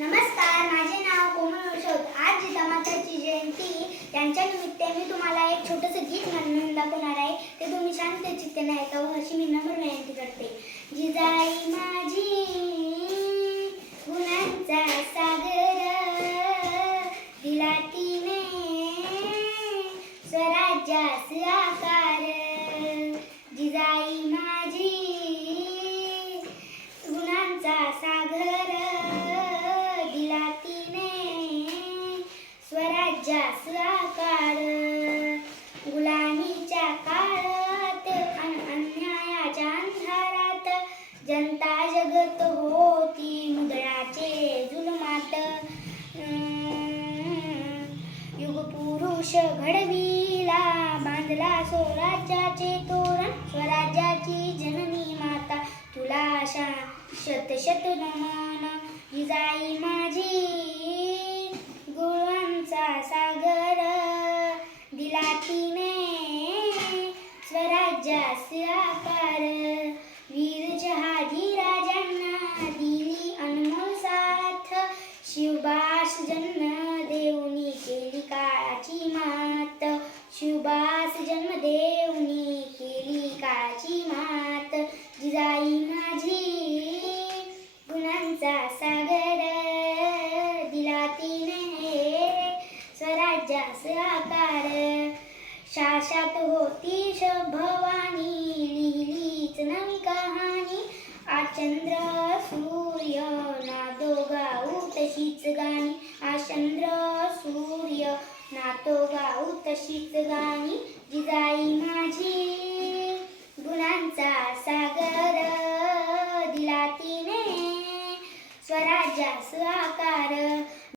नमस्कार माझे नाव कोमल औषध आज जिजामाताची जयंती. त्यांच्या निमित्त मी तुम्हाला एक छोटंसं गीत म्हणून दाखवणार आहे. ते तुम्ही शांत चित्तेने ऐकावं हो, अशी मी नम्र विनंती करते. जिजाई माझी गुणांचा सागर. दिला तिने स्वराज्यास आकार जिजाई माझी गुणांचा सागर दिला तिने स्वराज्यास आकार गुलामीच्या काळात अन अन्यायाच्या अंधारात जनता जगत होती मुदळाचे जुलमात. युगपुरुष घडविला बांधला स्वराज्याचे तोरण स्वराज्याची जननी माता तुला शा शत शत नमन जिजाई माझी गुळांचा सागर दिला तिने जास आकार वीर जहाजी राजांना दिली अनमोल साथ. शिवबास जन्म देऊनी केली काळाची मात. शिवबास जन्म देऊनी केली काळाची मात. जिजाई माझी गुणांचा सागर दिला तिने स्वराज्यास आकार शाशात होती भवानी लिहिलीच नवी कहाणी. आ चंद्र सूर्य नादो गाऊ तशीच गाणी. आ चंद्र सूर्य नातो गाऊ तशीच गाणी. जिजाई माझी गुणांचा सागर दिला तिने. स्वराज्यास आकार